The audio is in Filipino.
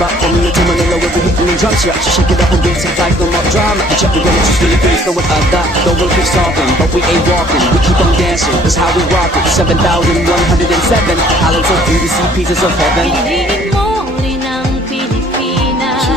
back from Manila to Manila where we hitting the drums. Yeah, she shake it up and bring some life, no more drama. And check, we gonna just Philippines, know what I got. Though we'll keep talking, but we ain't walking. We keep on dancing, that's how we rock it. 7,107 islands of beauty, see pieces of heaven. Piliin mo rin ang Pilipinas.